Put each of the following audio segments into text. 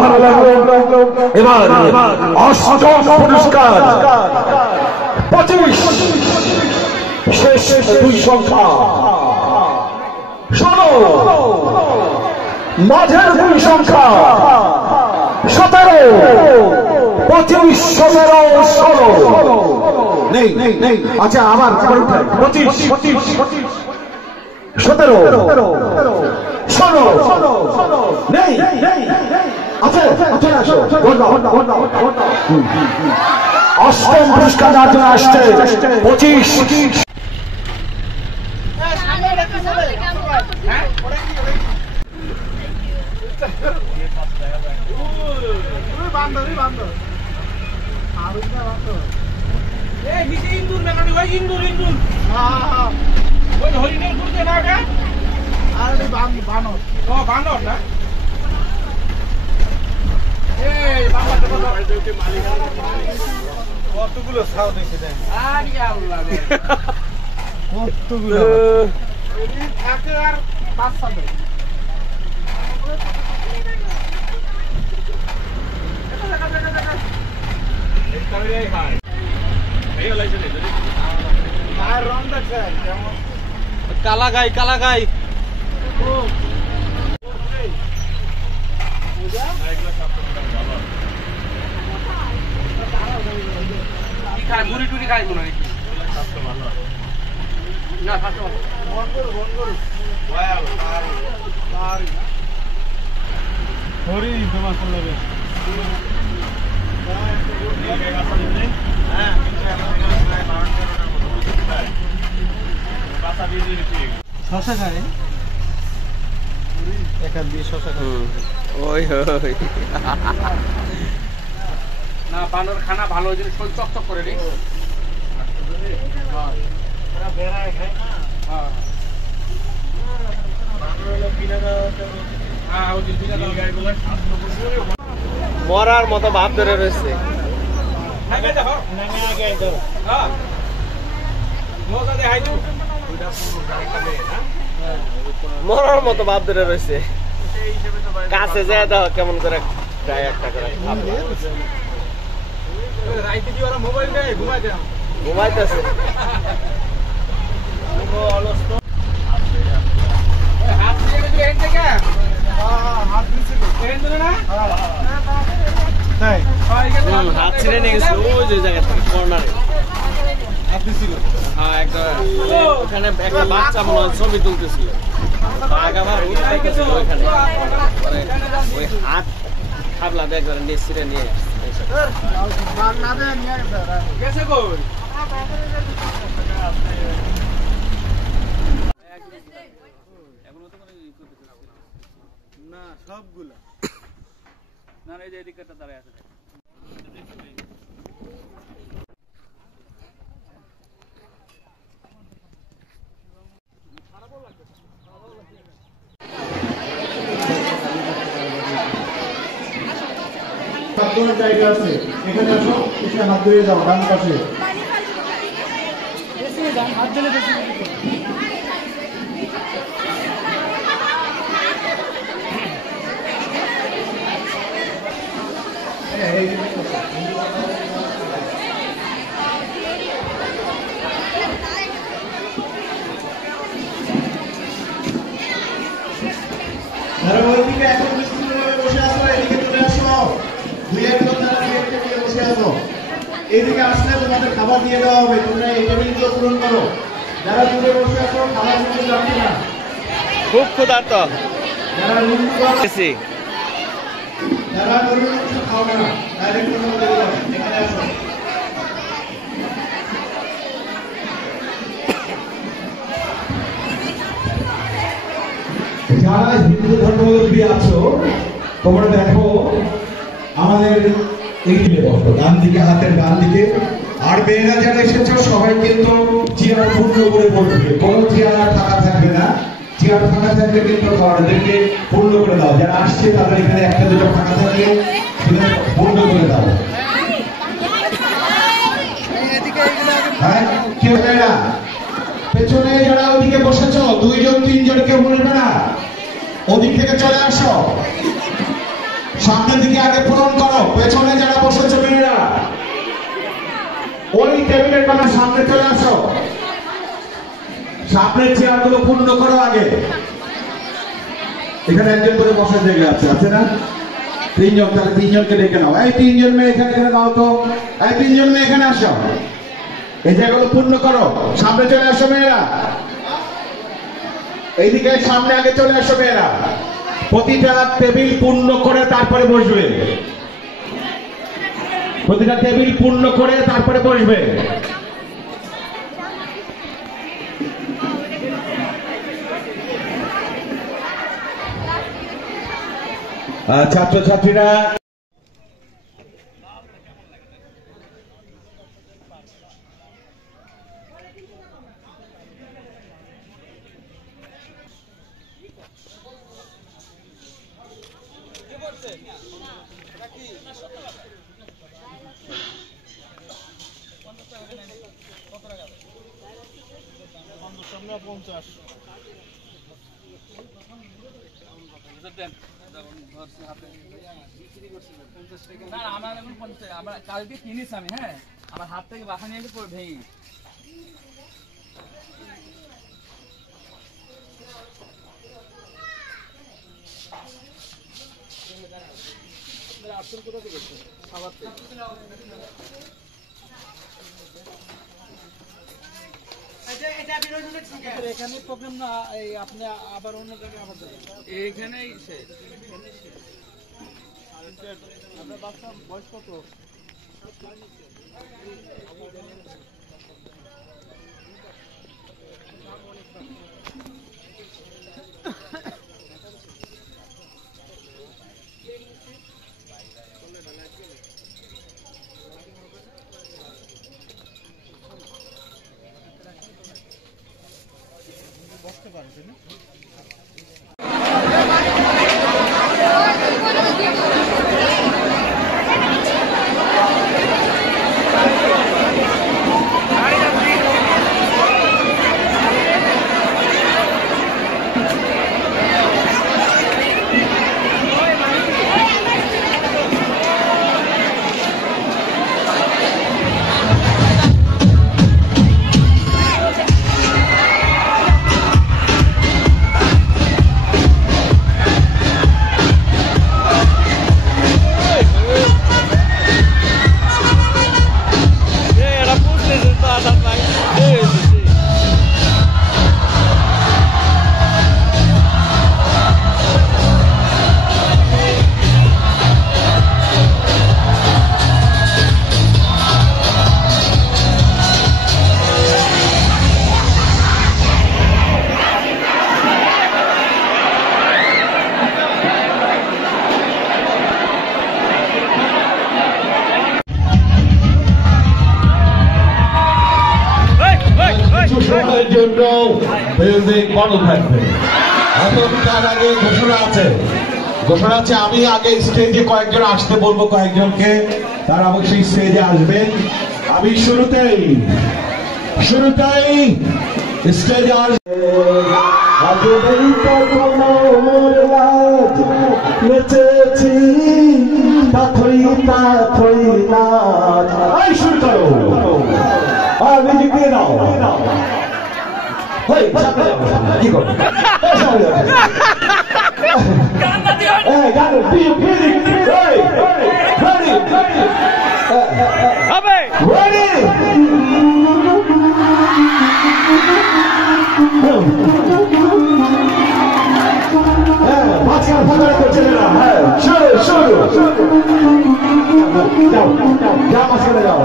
ভালো লাগলো। এবার অষ্টম পুরস্কার 25 শেষ দুই সংখ্যা 16 মাঝের দুই সংখ্যা 17 25 17 16 নেই আচ্ছা আবার 25 17 16 নেই আচ্ছা অষ্টম পুরস্কার দেওয়ার জন্য আসছে 25 কতগুলো ছাও দেখে দেন কতগুলো থাকে আর 5 সালে কালা গাই মুড়ি টুড়ি খাই মনে হয় না হরি তোমার চলবে শশা খায় একার দিয়ে শশা খায় ওই না বানর খানা ভালো হয়েছে শরীর চকচক করে রে মরার মতো ভাব ধরে রয়েছে মরার মতো ভাব ধরে রয়েছে কাছে যায় দাও কেমন করে একটা করে ঘুমাইতেছে হাত ছিঁড়ে নিয়ে গেছিল ওই যে জায়গা থেকে কর্নারে ওখানে একটা বাচ্চা মনে হয় ছবি তুলতেছিল ওইখানে ওই হাত খাবলা একবার নিয়ে ছিঁড়ে নিয়ে না সবগুলা না এই যে এদিকে দাঁড়ায় আছে জায়গা আছে এখানে আসো এখানে হাত ধরে যাও ডান পাশে ওইদিকে এখন বসে আসো এদিকে চলে আসো এদিকে আসলে তোমাদের খাবার দিয়ে দেওয়া হবে তোমরা এই টেবিলগুলো পূরণ করো যারা দূরে বসে আছো খাবার দিতে যাচ্ছে না খুব ক্ষুধার্ত যারা যারা খাওয়া না ডাইরেক্ট এখানে আসো যারা হিন্দু ধর্মাবলম্বী আছো তোমরা দেখো আমাদের এই দিকে বসো ডান দিকে হাতের ডান দিকে আর মেয়েরা যারা এসেছো সবাই কিন্তু চেয়ার পূর্ণ করে বসবে কোনো চেয়ার ফাঁকা থাকবে না চেয়ার ফাঁকা থাকলে কিন্তু খাবারদেরকে পূর্ণ করে দাও যারা আসছে তাদের এখানে একটা দুটো ফাঁকা থাকলে পূর্ণ করে দাও হ্যাঁ কেউ না পেছনে যারা ওদিকে বসেছো 2 জন 3 জন কেউ বলবে না ওদিক থেকে চলে আসো সামনের দিকে আগে পূরণ করো, পেছনে যারা বসেছে মেয়েরা ওই টেবিলের কথা সামনে চলে আসো, সামনের চেয়ারগুলো পূর্ণ করো আগে। এখানে একজন করে বসে জায়গা আছে না? তিনজন, তাহলে তিনজনকে ডেকে নাও। এই তিনজন মেয়ে এখানে নাও তো, এই তিনজন মেয়ে এখানে আসো, এই জায়গাগুলো পূর্ণ করো। সামনে চলে আসো মেয়েরা, এইদিকে সামনে আগে চলে আসো মেয়েরা। প্রতিটা টেবিল পূর্ণ করে তারপরে বসবে, প্রতিটা টেবিল পূর্ণ করে তারপরে বসবে। ছাত্রছাত্রীরা আমার কালকে কিনিস আমি, হ্যাঁ আমার হাত থেকে বাসা নিয়ে এসে পুরো ভেঙে এখানে প্রবলেম না, আপনি আবার অন্য জায়গায় আবার এইখানেই শেষ। আপনার বাচ্চা বয়স কত? বসতে পারবেন না? জন্য বিল্ডিং বন্ধ থাকবে। এখন তার আগে ঘোষণা আছে আমি আগে স্টেজে কয়েকজন আসতে বলবো, কয়েকজনকে, তারা অবশ্যই স্টেজে আসবেন। আমি শুরুতেই স্টেজে আসবে। নেচেছি তাথই নাচ। শুরু করো, মিউজিক দিয়ে দাও। কি করো মাঝখানে ফাঁকা করছে না। হ্যাঁ শুরু যাও মাঝখানে যাও।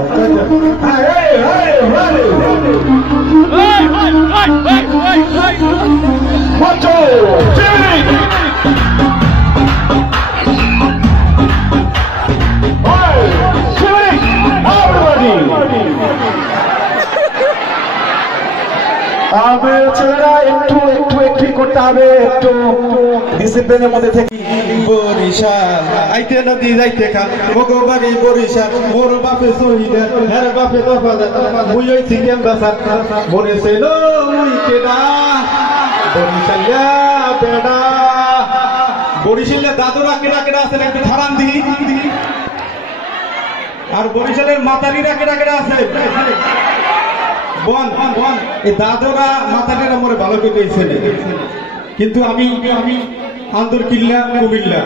ছেলেরা একটু করতে হবে, একটু ডিসিপ্লিনের মধ্যে থেকে। বরিশাল আইতে নদী যাইতে খা ভগবানী বরিশাল মোর বাপে শহীদের হের বাপে দফাদার মুই ওই সিকেম বাসার মনে ছিল মুই কেডা বরিশালিয়া বেডা বরিশালের দাদুরা কেনা কেনা আছেন একটু খারান দিই, আর বরিশালের মাতারিরা কেনা কেনা আছে বন বন। এই দাদুরা মাতারিরা মোরে ভালো পেয়েছে, কিন্তু আমি আন্দর কিল্লা কুমিল্লা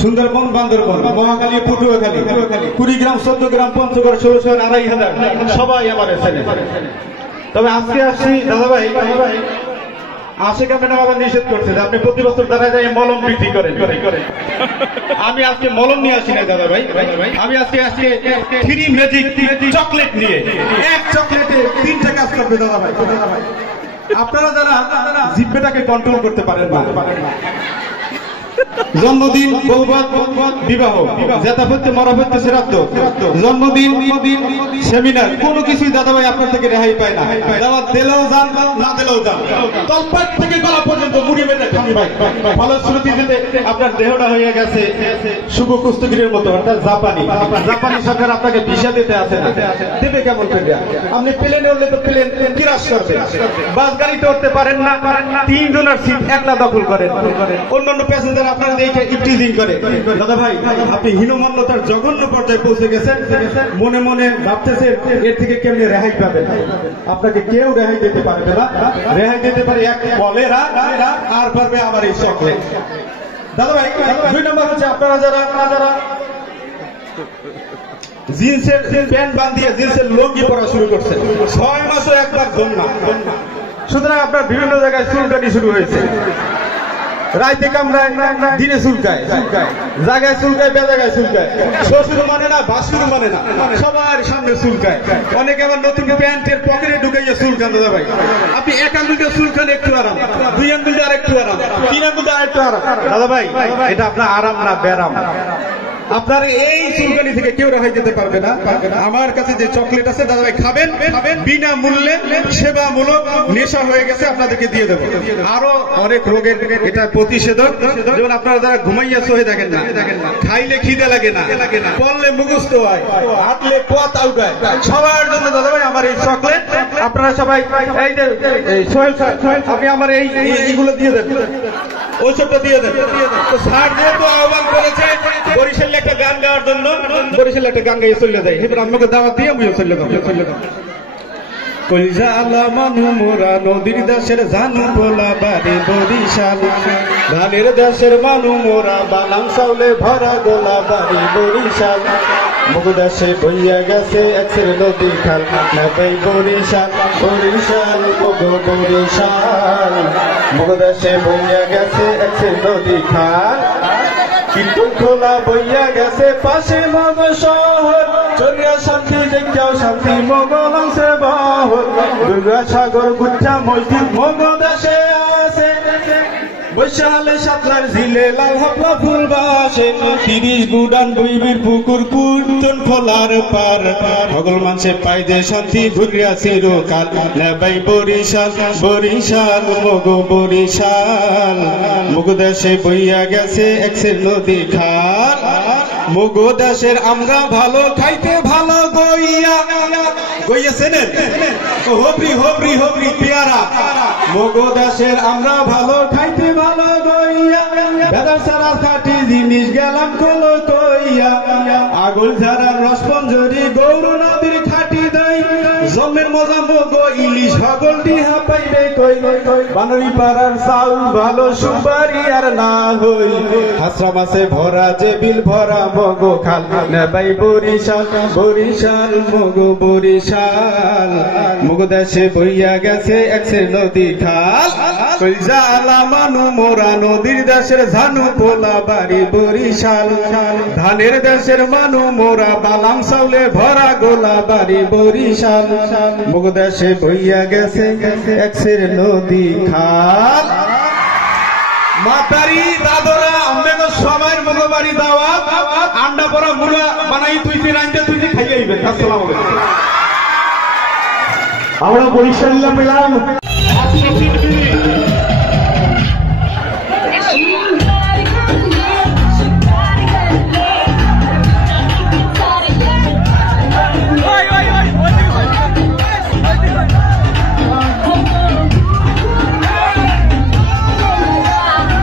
সুন্দরবন বান্দরবন মহাখালী পটুয়াখালী কুড়িগ্রাম 14 গ্রাম পঞ্চগড় 16 2500 সবাই আমার চেনে। তবে আজকে আসছি দাদা ভাই, আশিকা ম্যাডাম আবার নিষেধ করছে যে আপনি প্রতি বছর দাঁড়ায় যায় মলম বিক্রি করেন। আমি আজকে মলম নিয়ে আসি না দাদা ভাই, আমি আজকে 3 ম্যাজিক চকলেট নিয়ে, এক চকলেটে 3টা কাজ করবে দাদা ভাই। আপনারা যারা জিহ্বাটাকে কন্ট্রোল করতে পারেন না, জন্মদিন, বৌভাত, বিবাহ, জেতাপত্য, মরাপত্য, শ্রাদ্ধ, জন্মদিন, সেমিনার, কোনো কিছুই দাদা ভাই আপনার থেকে রেহাই পায় না। দাওয়াত দিলেও যান, না দিলেও যান, তলপাট থেকে গলা পর্যন্ত মুড়ি বেঁধে খান ভাই। ফলশ্রুতিতে আপনার দেহটা হয়ে গেছে শুভ কুস্তিগিরের মতো, অর্থাৎ জাপানি সরকার আপনাকে ভিসা দিতে আসে না, দেবে কেমন করে? আপনি প্লেনে উঠলে তো প্লেন কিরাস করবে, বাস গাড়িতে উঠতে পারেন না, 3 জনের সিট একলা দখল করেন, অন্যান্য প্যাসেঞ্জার আপনারা দেখে ইফটিজিং করে। দাদা ভাই আপনি হীনমন্যতার জঘন্য পর্যায়ে পৌঁছে গেছেন, মনে মনে ভাবতেছেন এর থেকে কেমনে রেহাই পাবেন। আপনাকে কেউ রেহাই দিতে পারবে না, রেহাই দিতে পারে এক কলেরা, আর পারবে আমার এই চকলেট। দাদা ভাই 2 নম্বর হচ্ছে আপনারা যারা জিন্সের প্যান্ট বাঁধিয়ে জিন্সের লুঙ্গি পরা শুরু করছে, 6 মাসও একবার ধন না, সুতরাং আপনার বিভিন্ন জায়গায় চুলকানি শুরু হয়েছে। রাইতে কামড়ায়, দিনে চুলকায়, জায়গায় চুলকায়, বেজাগায় চুলকায়, শ্বশুর মানে না, ভাসুর মানে না, সবার সামনে চুলকায়। অনেকে আবার নতুন প্যান্টের পকেটে ঢুকাইয়া চুলকান। দাদা ভাই আপনি 1 আঙ্গুলটা চুলকান একটু আরাম, 2 আঙ্গুলটা আর একটু আরাম, 3 আঙ্গুলটা আর একটু আরাম। দাদা ভাই এটা আপনার আরাম না, ব্যারাম। আপনার এই চুলকানি থেকে কেউ রেহাই দিতে পারবে না। আমার কাছে যে চকলেট আছে দাদা ভাই খাবেন, বিনা মূল্যে, সেবামূলক, নেশা হয়ে গেছে আপনাদেরকে দিয়ে দেবো। আরো অনেক রোগের এটা প্রতিষেধক, যেমন আপনারা যারা ঘুমাইয়া সহে দেখেন না, খাইলে খিদে লাগে না, পড়লে মুখস্থ হয়, হাঁটলে পথ আউটায়, সবার জন্য দাদা ভাই আমার এই চকলেট। আপনারা সবাই এই যে সোহেল স্যার আপনি আমার এইগুলো দিয়ে দেন, ঔষধটা দিয়ে দেন। তো স্যার যেহেতু আহ্বান করেছে বরিশালে একটা গান গাওয়ার জন্য, বরিশালে একটা গান গাইয়ে চলে যায়, এবার আমাকে দাওয়াত দিয়ে আমিও চলে যাবো। কলিজা আলা মানু মোরা নদীর দেশের জানু পোলা বাড়ি বরিশাল, ধানের দেশের মানু মোরা বালাম চাউলে ভরা গোলা বাড়ি বরিশাল, মুগদাসে বইয়া গেছে একসের নদী খাল, নাবাই বরিশাল, বরিশাল মগো বরিশাল, মুগদাসে বইয়া গেছে একসের নদী খাল, কিন্তু খোলা বইয়া গেছে পাশে মগ শহর, চরিয়া শান্তি জেঙ্গাও শান্তি মগল অংশে বহর, দুর্গা সাগর গুচ্ছা মসজিদ মগ দেশে আছে, বৈশালে সাতলার ঝিলে লাল হাপলা ফুল বাসে, 30 গুডান বইবির পুকুর কুর্তন খোলার পার, সকল মানুষে পাইদে শান্তি ঘুরিয়া চিরকাল, নেবাই বরিশাল, বরিশাল মগো বরিশাল, মগো দেশে বইয়া গেছে একসের নদী খাল, মগো দেশের আমরা ভালো খাইতে ভালো গইয়া, গইয়া চেনেন হবরি হবরি হবরি পেয়ারা, মগো দেশের আমরা ভালো খাইতে ভালো গইয়া, বেদার সারা খাটি জিনিস গেলাম কলো কইয়া, আগুল ঝাড়ার রসমঞ্জরি গৌর নদীর খাটি দই, জমের মজা মগো ইলিশ হগল ডিহা পাইবে কই, বানরি পাড়ার চাউল ভালো সুপারি আর না হই, হাসরা মাছে ভরা যে বিল ভরা মগো খাল, নেবাই বরিশাল, বরিশাল মগো বরিশাল, মগো দেশে বইয়া গেছে একসের নদী খাল, কইজা আলা মানু মোরা নদীর দেশের ঝানু পোলা বাড়ি বরিশাল, ধানের দেশের মানু মোরা বালাম চাউলে ভরা গোলা বাড়ি বরিশাল, মগো দেশে বইয়া গেছে একসের নদী খাল। মাতারি দাদরা আমাকে সবাই মগো বাড়ি দাওয়া, আন্ডা পরা মুড়া বানাই তুই আনতে তুই খাইয়াইবে। আসসালামু আলাইকুম। আমরা বরিশালে পেলাম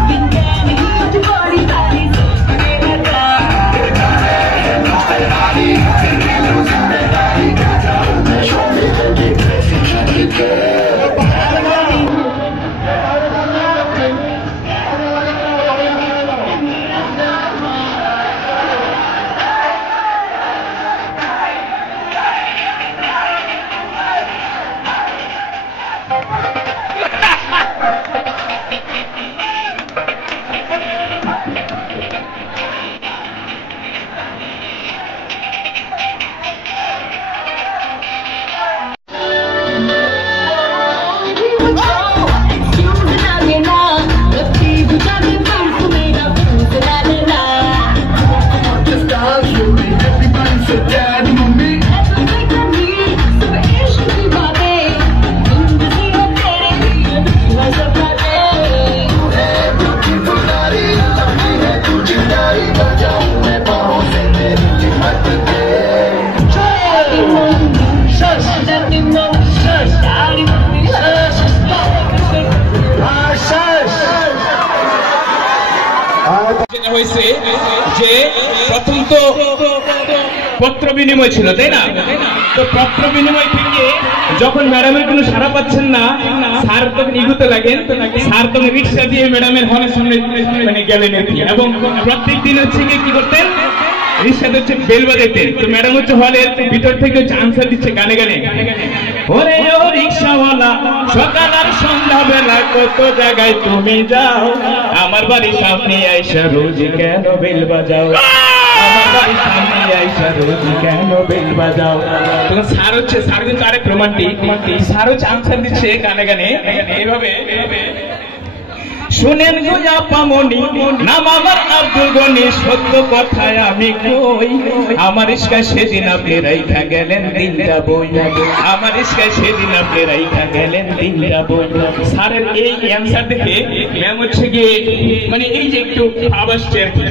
Been damn you to party. হয়েছে যে প্রথম তো পত্র বিনিময় ছিল, তাই না? তো পত্র বিনিময় থেকে যখন ম্যাডামের কোনো সাড়া পাচ্ছেন না, স্যার তখন ইগুতে লাগেন। স্যার তখন রিক্সা দিয়ে ম্যাডামের হলের সামনে মানে গেলেন আর কি। এবং প্রত্যেক দিন হচ্ছে কি করতেন, রিক্সাতে হচ্ছে বেল বাজাইতেন। তো ম্যাডাম হচ্ছে হলের ভিতর থেকে হচ্ছে আনসার দিচ্ছে গানে গানে, ওরে ও রিক্সাওয়ালা সকাল আর সন্ধ্যা বেলা কত জায়গায় তুমি যাও, আমার বাড়ির সামনে আইসা রোজ কেন বেল বাজাও, আমার বাড়ির সামনে আইসা রোজ কেন বেল বাজাও। তখন স্যার হচ্ছে, স্যার কিন্তু আরেক রোমান্টিক, স্যার হচ্ছে আনসার দিচ্ছে গানে গানে এইভাবে, শুনেন গো আপামনি নাম আমার আব্দুল গনি, সত্য কথায় আমি কই, আমার ইস্কায় সেদিন আপনি রাইখা গেলেন তিনটা বই, আমার ইস্কায় সেদিন আপনি রাইখা গেলেন তিনটা বই। স্যারের এই অ্যান্সার দেখে ম্যাম হচ্ছে গিয়ে মানে এই যে একটু ভাব আসছে আর কি।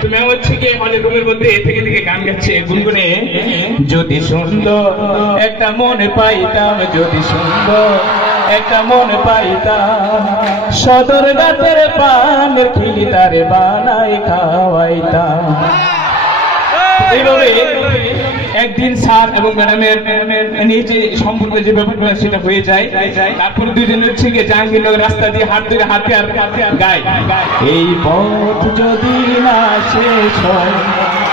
তো ম্যাম হচ্ছে গিয়ে হলের রুমের মধ্যে থেকে থেকে গান গাচ্ছে গুনগুনে, যদি সুন্দর একটা মনে পাইতাম, যদি সুন্দর একটা মনে পাইতাম, সদর গাতের পানের খিলি তারে বানাই খাওয়াইতাম। এইভাবে একদিন স্যার এবং ম্যাডামের নিচে সম্পর্ক যে ব্যাপারটা সেটা হয়ে যায়। তারপর দুইজন হচ্ছে গিয়ে জাহাঙ্গীরনগর রাস্তা দিয়ে হাত ধরে হাতে আর গায়, এই পথ যদি না শেষ হয়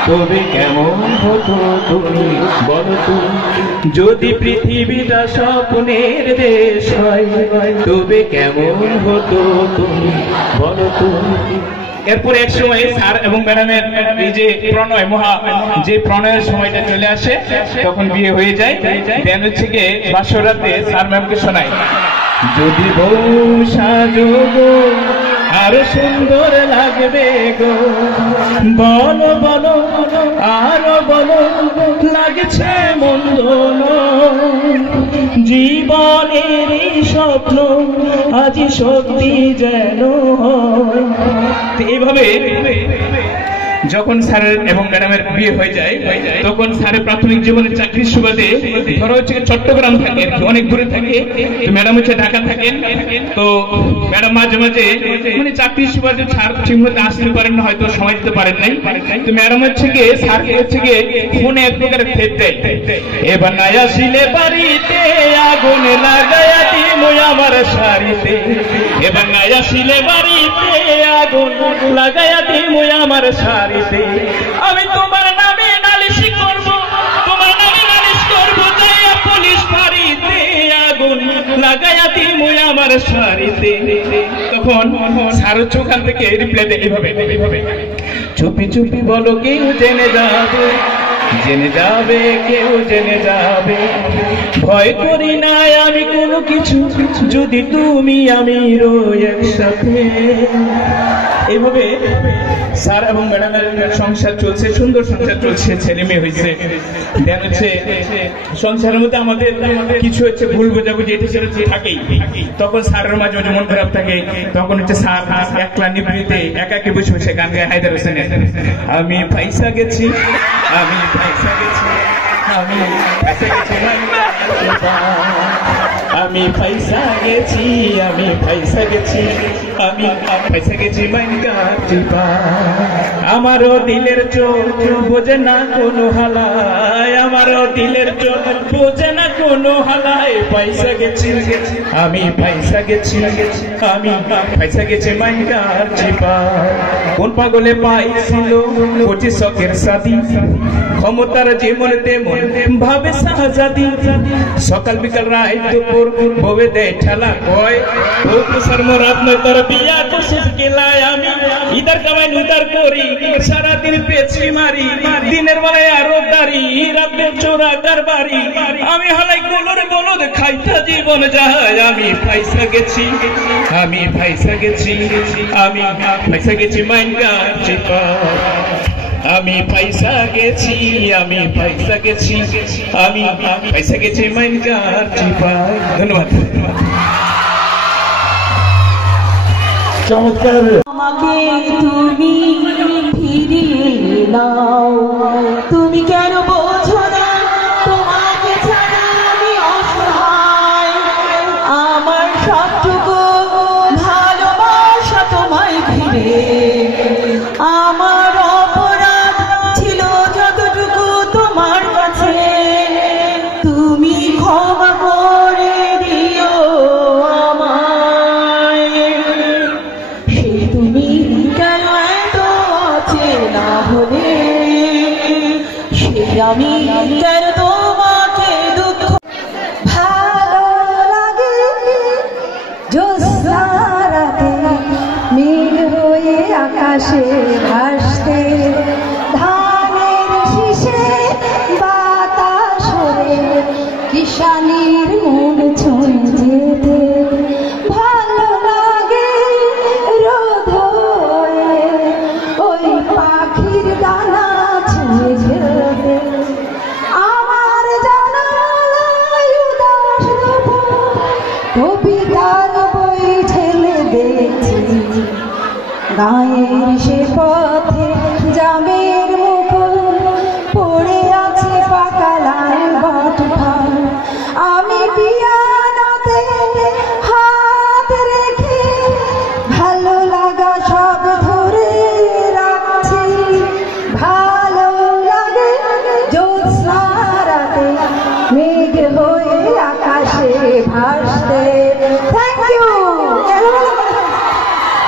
তবে কেমন হতো তুমি বলো, তুমি যদি পৃথিবীটা স্বপ্নের দেশ হয় তবে কেমন হতো তুমি বলো তুমি। এরপরে এক সময় স্যার এবং ম্যাডামের এই যে প্রণয় যে প্রণয়ের সময়টা চলে আসে, তখন বিয়ে হয়ে যায়। দেন হচ্ছে গিয়ে বাসরাতে স্যার ম্যামকে শোনায়, যদি বউ সাজো গো আরো সুন্দর লাগবে গো, বলো বলো আরো বলো লাগছে মন্দ জীবনের স্বপ্ন আজ সত্যি যেন। এইভাবে যখন স্যারের এবং ম্যাডামের বিয়ে হয়ে যায়, তখন স্যারের প্রাথমিক জীবনের চাকরির সুবাদে ধরো হচ্ছে চট্টগ্রাম থাকে, অনেক দূরে থাকে, তো ম্যাডাম হচ্ছে ঢাকা থাকেন। তো ম্যাডাম মাঝে মাঝে মানে চাকরির সুবাদে স্যার ঠিক মতো আসতে পারেন না, হয়তো সময় দিতে পারেন নাই। তো ম্যাডাম হচ্ছে গিয়ে স্যারকে হচ্ছে গিয়ে ফোনে এক প্রকারের ফেদ দেয়, এবার নাই আসিলে বাড়িতে আগুন লাগাইয়া দিম আমার শাড়িতে, এবার নাই আসিলে বাড়িতে আগুন লাগাইয়া দিম আমার শাড়িতে, আমি তোমার নামে নালিশ করব, তোমার নামে নালিশ করব, যাইয়া পুলিশ ফাঁড়িতে আগুন লাগাইয়া দিম আমার শাড়িতে। তখন স্যার ওখান থেকে রিপ্লাই দেয় এইভাবে, চুপি চুপি বলো কেউ জেনে যাবে, জেনে যাবে কেউ জেনে যাবে, ভয় করি না আমি কোনো কিছু, যদি তুমি আমি রই একসাথে। এইভাবে স্যার এবং ম্যাডামের সংসার চলছে, সুন্দর সংসার চলছে, ছেলে মেয়ে হয়েছে। দেন হচ্ছে সংসারের মধ্যে আমাদের কিছু হচ্ছে ভুল বোঝাবুঝি এটা সেটা থাকেই। তখন স্যারের মাঝে মাঝে মন খারাপ থাকে, তখন হচ্ছে স্যার একলা নিবৃতে একাকে বসে বসে গান গায় হায়দার হোসেনের, আমি পয়সা গেছি, আমি পয়সা গেছি, আমি পয়সা গেছি, আমি পয়সা গেছি, আমি পয়সা গেছি, আমি পয়সা গেছি মাইনকা চিপা, আমারও দিলের চোখ বোঝে না কোনো হালায়, আমারও দিলের চোখ বোঝে না কোনো হালায়, পয়সা গেছি, আমি পয়সা গেছি, আমি পয়সা গেছি মাইনকা চিপা। কোন পাগলে পাইছিল কোটি শখের সাথী, ক্ষমতার যেমন তেমন ভাবে শাহজাদি, সকাল বিকাল রাত দুপুর ববে দেয় ঠেলা কয়, ও তুষার মোরাত নয় তোর বিয়া কোশিস গেলায়, আমি ইদার কামাই উদার করি, সারাদিন পেছি মারি, দিনের বেলায় আরো দাঁড়ি, রাতের চোরা কারবারি, আমি হালাই গোলর গোলর খাইতা জীবন যায়, আমি পয়সা গেছি, আমি পয়সা গেছি, আমি পয়সা গেছি মাইনকা চিপা, আমি পয়সা গেছি, আমি পয়সা গেছি, আমি পয়সা গেছি মাইনকা চিপা। ধন্যবাদ। চমৎকার। আমাকে তুমি ফিরিয়ে নাও, তুমি কেন বোঝো না তোমাকে ছাড়া আমি অসহায়, আমার সবটুকু ভালোবাসা তোমায় ঘিরে, আমার আমি কেন তোমাকে দুঃখ ভালো লাগে জ্যোৎস্না রাতে মেঘ হয়ে আকাশে ভাসতে ধানের শীষে বাতাস হয়ে কিষানির মন ছুঁয়ে যেতে ভালো লাগে রোদ হয়ে ওই পাখির ডানা ছুঁয়ে যেতে আমার জানালায় উদাস দুপুর কবিতার বই ঠেলে দেখছি গায়ের সে পথে যাবে